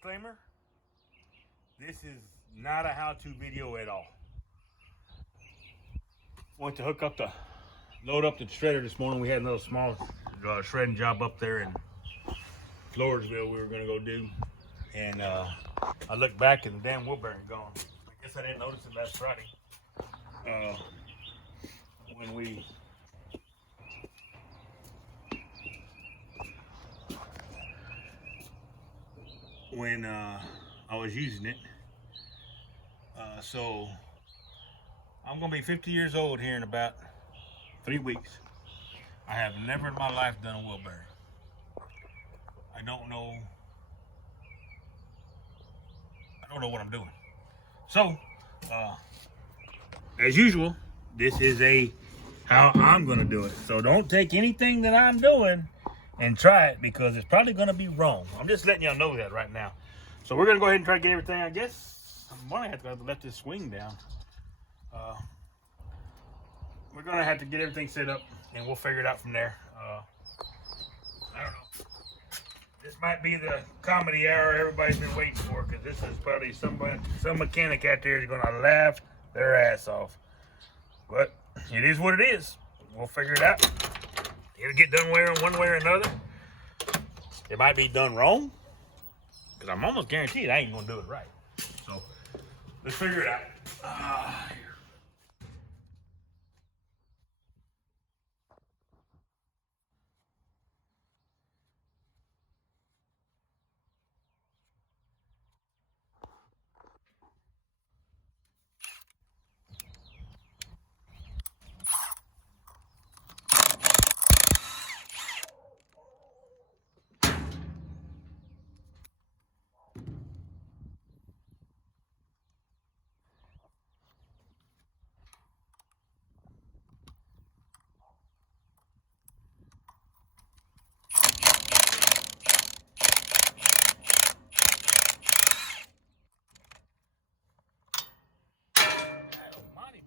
Disclaimer, this is not a how-to video at all. Went to load up the shredder this morning. We had another small shredding job up there in Floresville we were gonna go do. And I looked back and the damn wheel bearing gone. I guess I didn't notice it last Friday. When I was using it. So I'm gonna be 50 years old here in about 3 weeks. I have never in my life done a wheel bearing. I don't know what I'm doing. So as usual, this is how I'm gonna do it. So don't take anything that I'm doing and try it, because it's probably gonna be wrong. I'm just letting y'all know that right now. So we're gonna go ahead and try to get everything. I guess I'm gonna have to let this swing down. We're gonna have to get everything set up and we'll figure it out from there. I don't know. This might be the comedy hour everybody's been waiting for, because this is probably some mechanic out there is gonna laugh their ass off. But it is what it is. We'll figure it out. It'll get done one way or another. It might be done wrong, because I'm almost guaranteed I ain't gonna do it right. So let's figure it out. Here.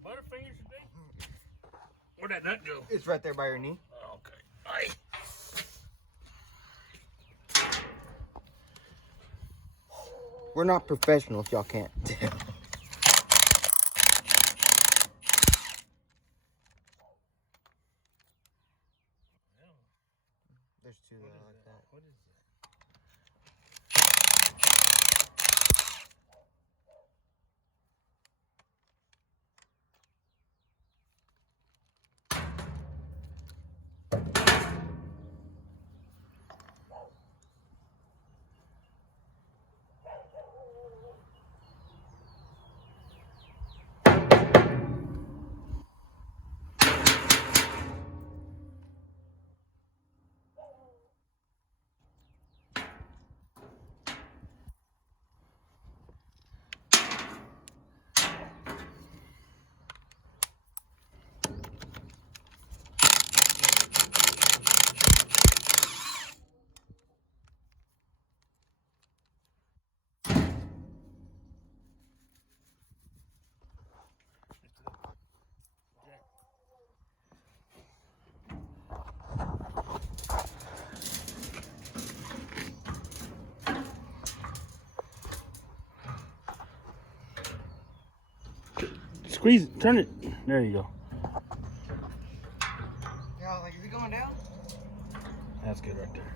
Butterfingers today? Where'd that nut go? It's right there by your knee. Okay. Aye. We're not professionals, y'all can't tell. There's two that are like that. What is that? Squeeze it, turn it. There you go. Yeah, like, is it going down? That's good right there.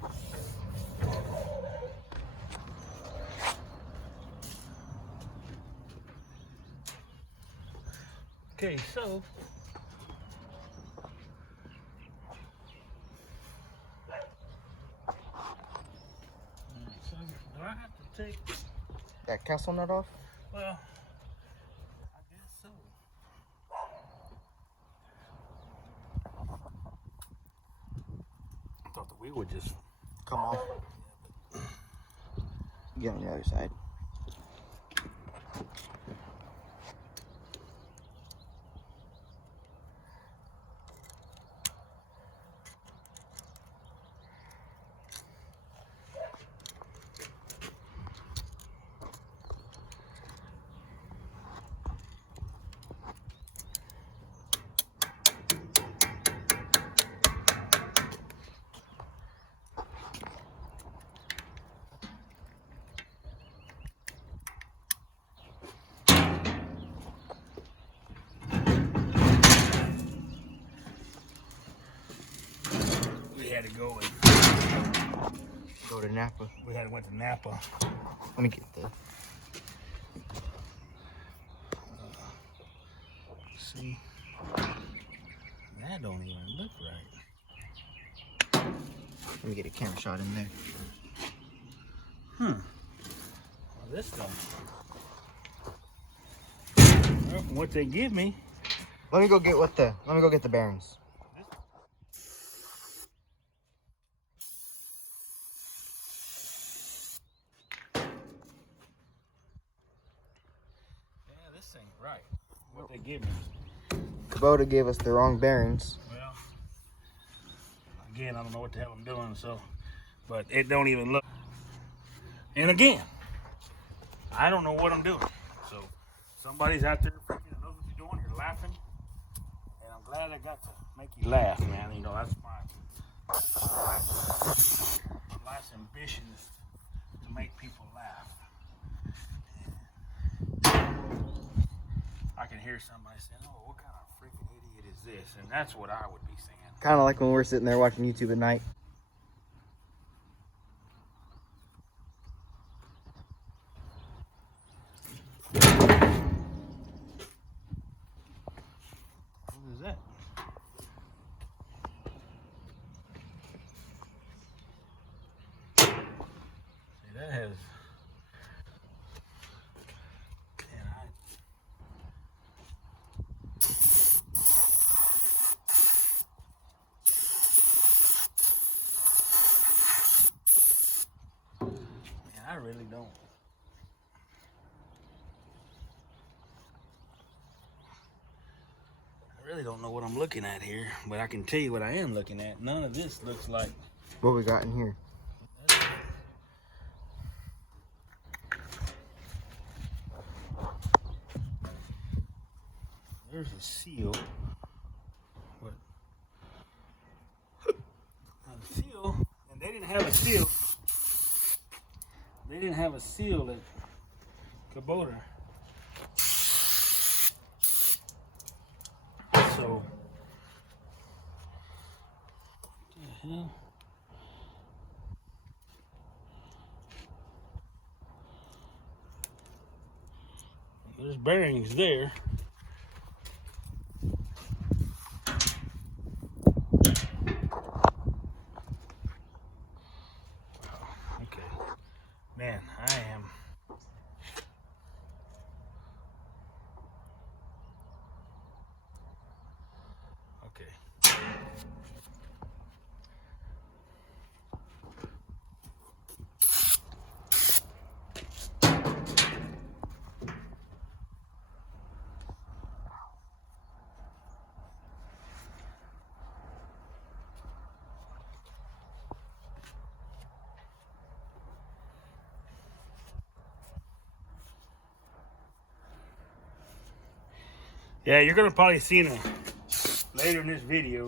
Okay, so do I have to take that castle nut off? well, I guess so. I thought the wheel would just come off. Get on the other side. go and Go to Napa. we had went to Napa. Let me get the. See, that don't even look right. Let me get a camera shot in there. Well, this don't. Well, from what they give me. Let me go get what the. Let me go get the bearings. Yeah, this ain't right. What they give me. Kubota gave us the wrong bearings. Well, again, I don't know what the hell I'm doing, so, but it don't even look. And again, I don't know what I'm doing. So, somebody's out there freaking knows what you're doing. You're laughing, and I'm glad I got to make you laugh, man. You know, that's my life's ambition is to make people laugh. I can hear somebody saying, "Oh, what kind of freaking idiot is this?" And that's what I would be saying. Kind of like when we're sitting there watching YouTube at night. What is that? See, that has. Man, I really don't. I really don't know what I'm looking at here, but I can tell you what I am looking at. None of this looks like. What we got in here? There's a seal. But a seal, and they didn't have a seal. They didn't have a seal at Kubota. So, what the hell? There's bearings there. Okay. Man, I am. Okay. Yeah, you're gonna probably see later in this video.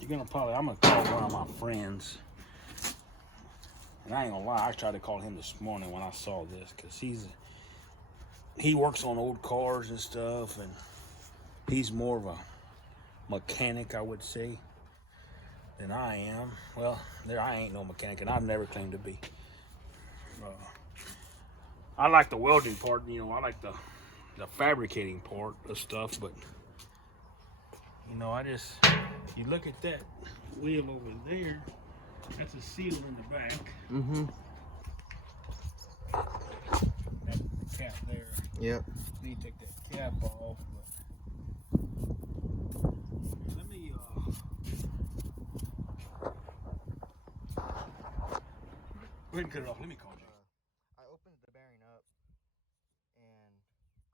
I'm gonna call one of my friends. And I ain't gonna lie, I tried to call him this morning when I saw this, because he works on old cars and stuff, and he's more of a mechanic, I would say, than I am. Well, I ain't no mechanic, and I've never claimed to be. I like the welding part, you know, I like the fabricating part of stuff, but you know, you look at that wheel over there, that's a seal in the back. Mm-hmm. That's the cap there. Yep. Need to take that cap off, but let me go ahead and cut it off. Let me call you. I opened the bearing up, and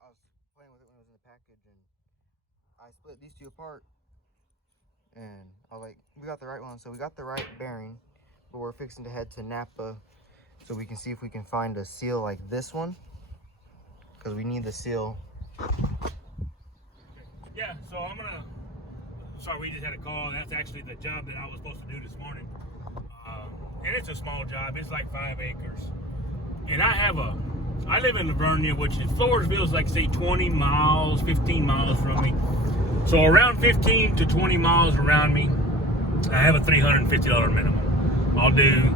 I was playing with it when it was in the package, and I split these two apart, and I was like, we got the right one, so we got the right bearing, but we're fixing to head to Napa so we can see if we can find a seal like this one, because we need the seal. Yeah, so sorry, we just had a call. That's actually the job that I was supposed to do this morning. And it's a small job. It's like 5 acres. And I live in Lavernia, which is Floresville is like, say, 20 miles, 15 miles from me. So around 15 to 20 miles around me I have a $350 minimum. I'll do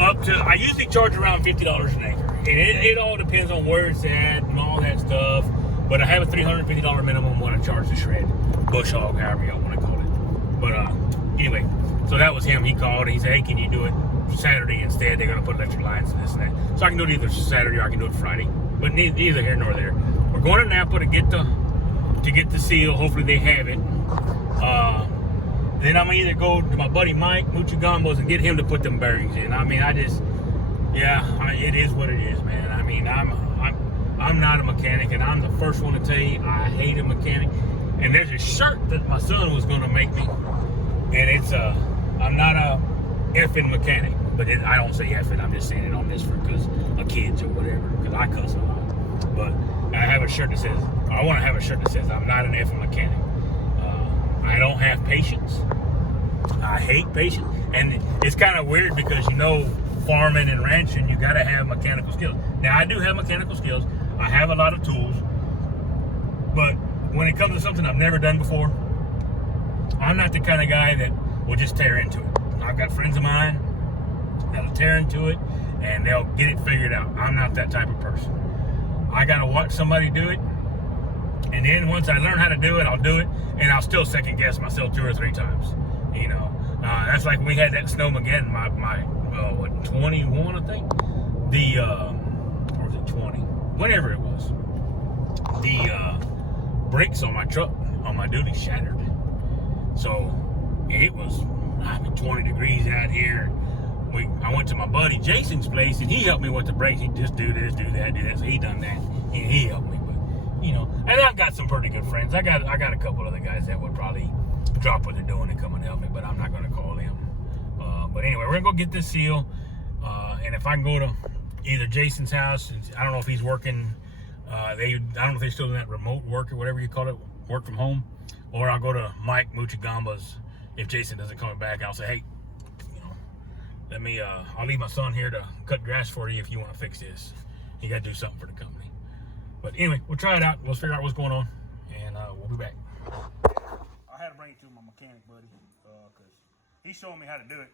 up to, I usually charge around $50 an acre. And it all depends on where it's at and all that stuff. But I have a $350 minimum when I charge the shred. Bush hog, however y'all want to call it. But anyway, so that was him. He called and he said, hey, can you do it Saturday instead? They're going to put electric lines and this and that. So I can do it either Saturday or I can do it Friday. But neither here nor there. We're going to Napa to get the seal. Hopefully they have it. Then I'm gonna either go to my buddy Mike Muchigambos and get him to put them bearings in. I mean, it is what it is, man. I mean, I'm not a mechanic, and I'm the first one to tell you I hate a mechanic. And there's a shirt that my son was gonna make me, and it's I'm not a effing mechanic, but I don't say effing. I'm just saying it on this because of kids or whatever, because I cuss a lot. But I have a shirt that says, I want to have a shirt that says I'm not an effing mechanic. I don't have patience. I hate patience. And it's kind of weird because, you know, farming and ranching, you got to have mechanical skills. Now, I do have mechanical skills. I have a lot of tools. But when it comes to something I've never done before, I'm not the kind of guy that will just tear into it. I've got friends of mine that'll tear into it and they'll get it figured out. I'm not that type of person. I got to watch somebody do it. And then once I learn how to do it, I'll do it, and I'll still second guess myself 2 or 3 times. You know, that's like when we had that snowmageddon. My 21, I think. Or was it 20? Whenever it was. The brakes on my truck, on my duty, shattered. So it was 20 degrees out here. I went to my buddy Jason's place, and he helped me with the brakes. He just do this, do that, do that. So he done that, and he helped me. You know, and I've got some pretty good friends. I got a couple other guys that would probably drop what they're doing and come and help me, but I'm not going to call them. But anyway, we're going to go get this seal. And if I can go to either Jason's house, I don't know if he's working, I don't know if they're still doing that remote work or whatever you call it, work from home, or I'll go to Mike Muchigambas if Jason doesn't come back. I'll say, hey, you know, I'll leave my son here to cut grass for you if you want to fix this. You got to do something for the company. But anyway, we'll try it out. We'll figure out what's going on, and we'll be back. I had to bring it to my mechanic buddy because he's showing me how to do it,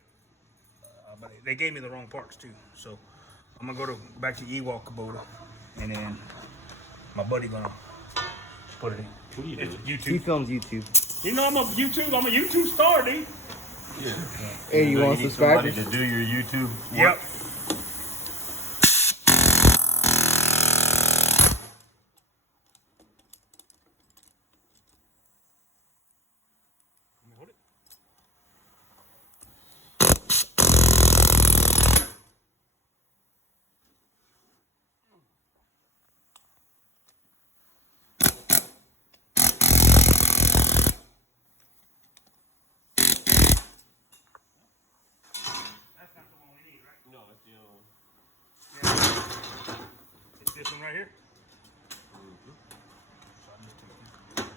but they gave me the wrong parts too. So I'm gonna go back to Ewok Kubota, and then my buddy gonna put it in. What do you do? YouTube. He films YouTube. You know I'm a YouTube star, dude. Yeah. Hey, you want to subscribe? To do your YouTube work? Yep. No, it's the other one. It's this one right here.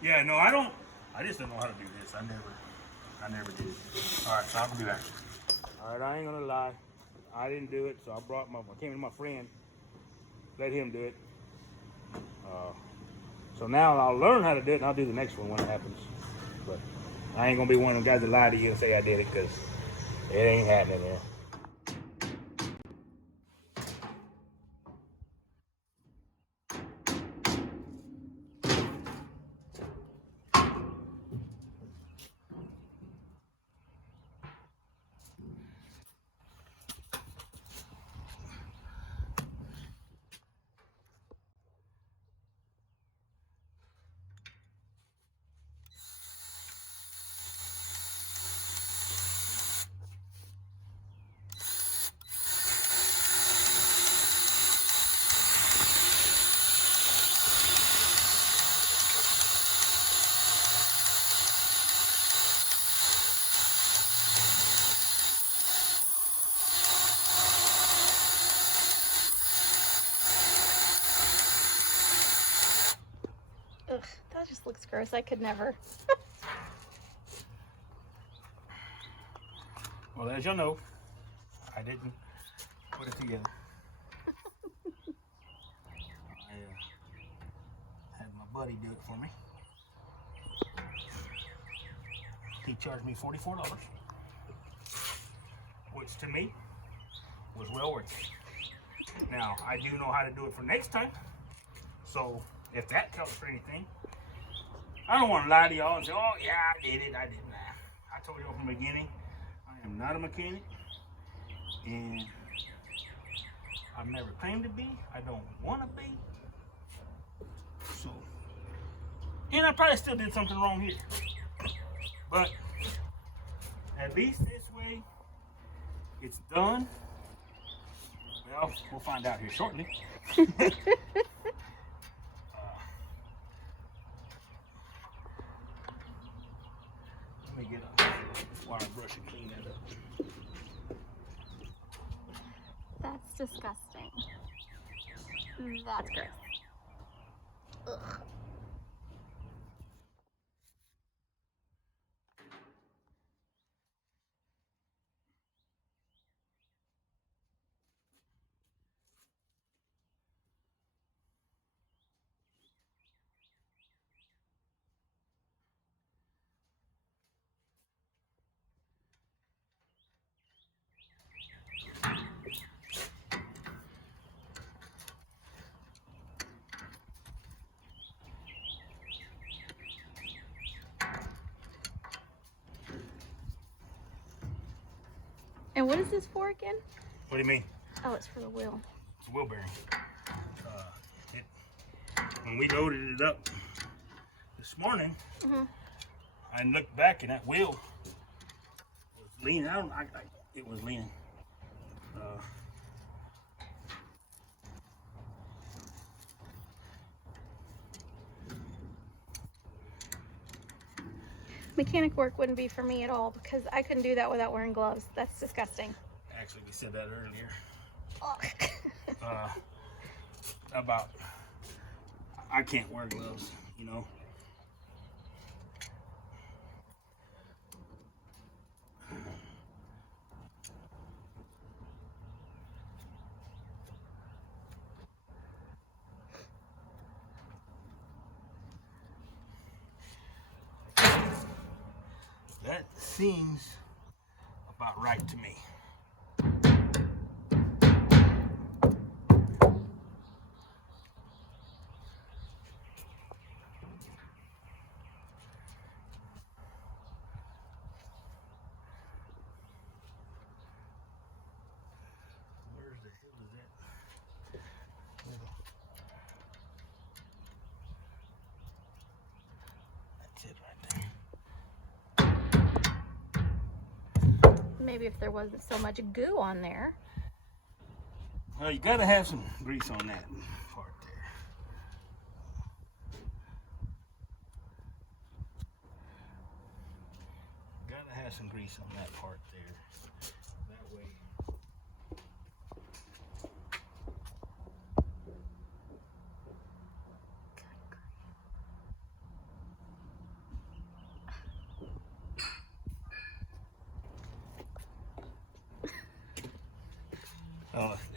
Yeah, no, I just don't know how to do this. I never did. All right, so I'll be back. All right, I ain't gonna lie. I didn't do it, so I came to my friend, let him do it. So now I'll learn how to do it, and I'll do the next one when it happens. But I ain't gonna be one of them guys that lie to you and say I did it, because it ain't happening there. Ugh, that just looks gross. I could never. Well, as y'all know, I didn't put it together. I had my buddy do it for me. he charged me $44, which to me was well worth it. Now, I do know how to do it for next time, so if that counts for anything, I don't want to lie to y'all and say, oh yeah, I did it, I did that. I told y'all from the beginning, I am not a mechanic, and I've never claimed to be, I don't want to be, so, and I probably still did something wrong here, but at least this way, it's done. Well, we'll find out here shortly. Let me get a wire brush and clean that up. That's disgusting. That's gross. Ugh. And what is this for again? What do you mean? Oh, it's for the wheel. It's a wheel bearing. When we loaded it up this morning, I looked back and that wheel was leaning. It was leaning. Mechanic work wouldn't be for me at all because I couldn't do that without wearing gloves. That's disgusting. Actually, we said that earlier. Ugh. About I can't wear gloves, you know. That seems about right to me. Where's the hell is that? That's it right there. Maybe if there wasn't so much goo on there. Well, you gotta have some grease on that part there. Gotta have some grease on that part there. That way.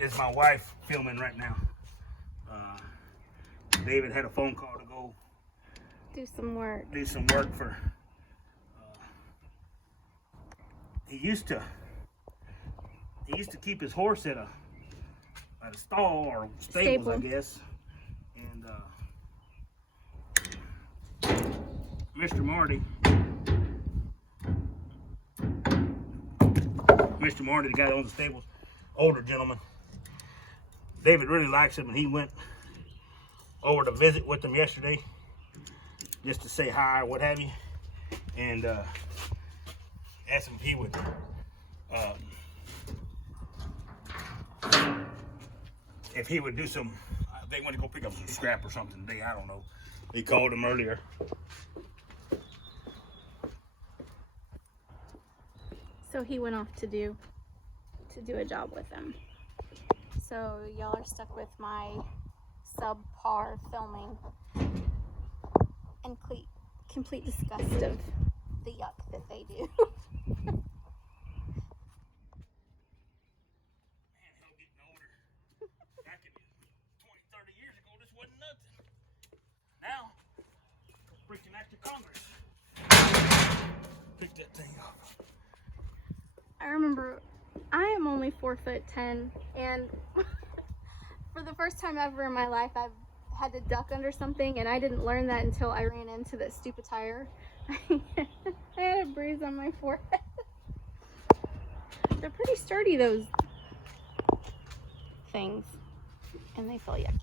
It's my wife filming right now. David had a phone call to go Do some work. do some work for. He used to keep his horse at a stall or stables, I Stable. guess. And Mr. Marty, the guy that owns the stables, older gentleman. David really likes him, and he went over to visit with him yesterday, just to say hi or what have you, and asked him if he would do some. They went to go pick up some scrap or something today. I don't know. He called him earlier. So he went off to do a job with them. So y'all are stuck with my subpar filming and complete disgust of the yuck that they do. Man, hell, getting older. Back in 20, 30 years ago, this wasn't nothing. Now, freaking act of Congress. pick that thing up. I remember I am only 4'10", and for the first time ever in my life, I've had to duck under something, and I didn't learn that until I ran into that stupid tire. I had a bruise on my forehead. They're pretty sturdy, those things, and they feel yucky.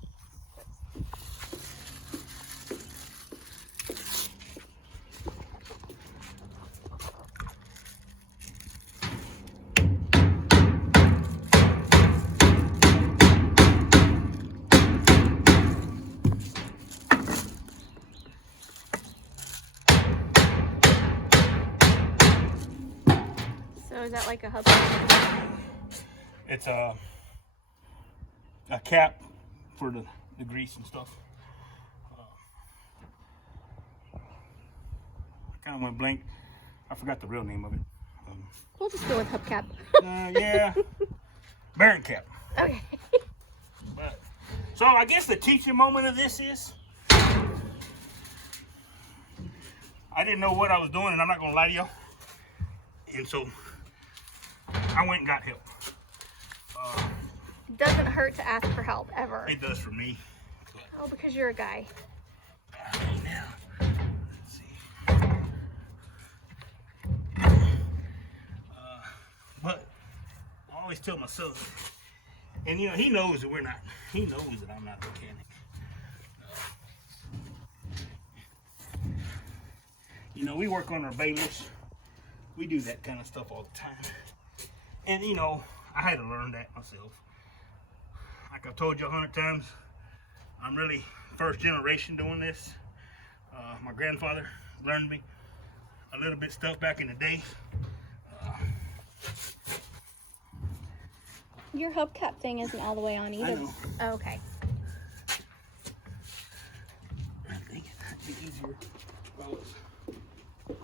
So is that like a hub? It's a cap for the grease and stuff. I kind of went blank. I forgot the real name of it. We'll just go with hubcap. Yeah, bearing cap. Okay. But, so I guess the teaching moment of this is, I didn't know what I was doing, and I'm not gonna lie to y'all. And so I went and got help. Doesn't hurt to ask for help, ever. It does for me. Oh, because you're a guy. Now, let's see. But I always tell my son, and you know, he knows that he knows that I'm not a mechanic. You know, we work on our bailiffs. We do that kind of stuff all the time. And you know, I had to learn that myself. Like I've told you 100 times, I'm really first generation doing this. My grandfather learned me a little bit stuff back in the day. Your hubcap thing isn't all the way on either. I know. Oh, okay. I think it'd be easier if I was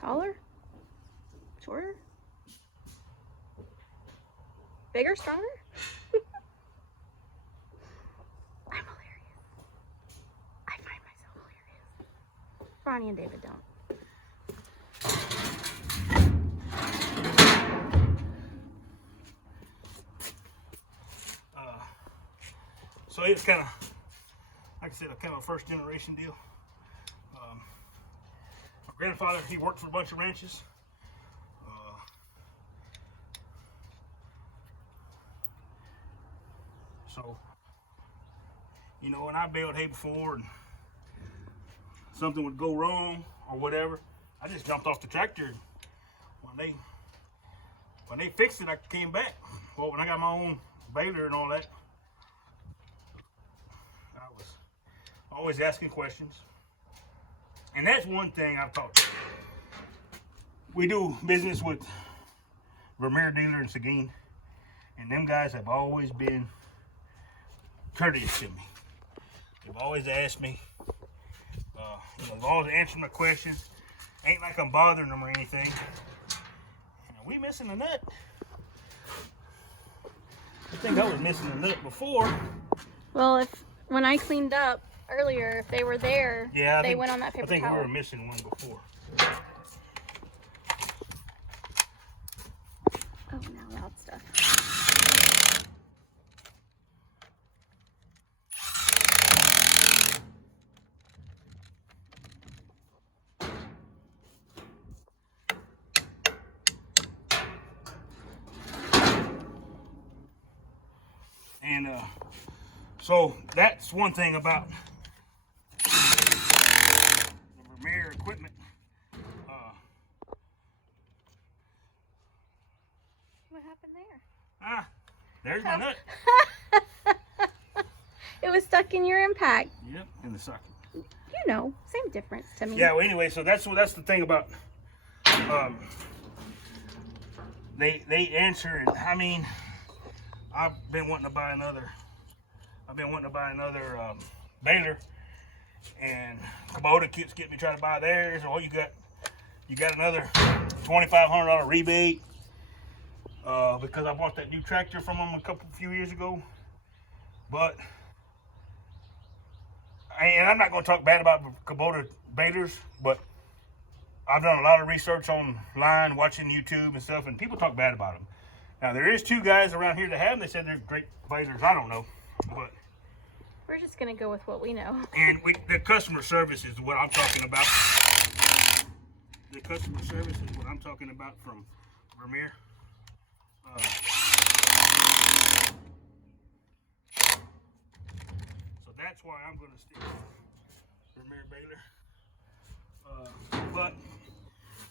Taller? Shorter? Bigger? Stronger? I'm hilarious. I find myself hilarious. Ronnie and David don't. So it's kind of, like I said, kind of a first generation deal. My grandfather, he worked for a bunch of ranches. So, you know, when I baled hay before and something would go wrong or whatever, I just jumped off the tractor. When they fixed it, I came back. Well, when I got my own baler and all that, I was always asking questions. And that's one thing I've taught. We do business with Vermeer Dealer in Seguin, and them guys have always been courteous to me. They've always asked me, you know, they've always answered my questions. Ain't like I'm bothering them or anything. And are we missing a nut? I think I was missing a nut before. Well, when I cleaned up earlier, if they were there, Yeah, they went on that paper I think towel. we were missing one before. Oh, now loud stuff. And so that's one thing about the Vermeer equipment. What happened there? There's my nut. It was stuck in your impact. Yep, in the socket. You know, same difference to me. Yeah. Well, anyway, so that's the thing about they answer it. I mean, I've been wanting to buy another baler, and Kubota keeps getting me trying to buy theirs. Or you got another $2,500 rebate because I bought that new tractor from them a few years ago. But and I'm not going to talk bad about Kubota balers, but I've done a lot of research online, watching YouTube and stuff, and people talk bad about them. Now, there is 2 guys around here that have them. They said they're great visors. I don't know, but We're just gonna go with what we know. and the customer service is what I'm talking about. The customer service is what I'm talking about from Vermeer. So that's why I'm going to stick with Vermeer Baler. But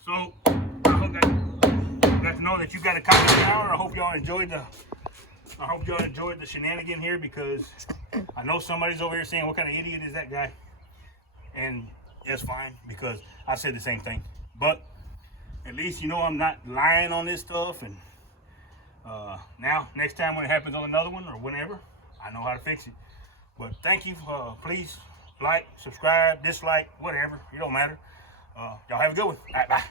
so I hope I got to know that you got a copy now. I hope y'all enjoyed the shenanigan here, because I know somebody's over here saying, what kind of idiot is that guy? And it's fine, because I said the same thing. But at least you know I'm not lying on this stuff. And now, next time when it happens on another one or whenever, I know how to fix it. But thank you. Please like, subscribe, dislike, whatever. It don't matter. Y'all have a good one. All right, bye.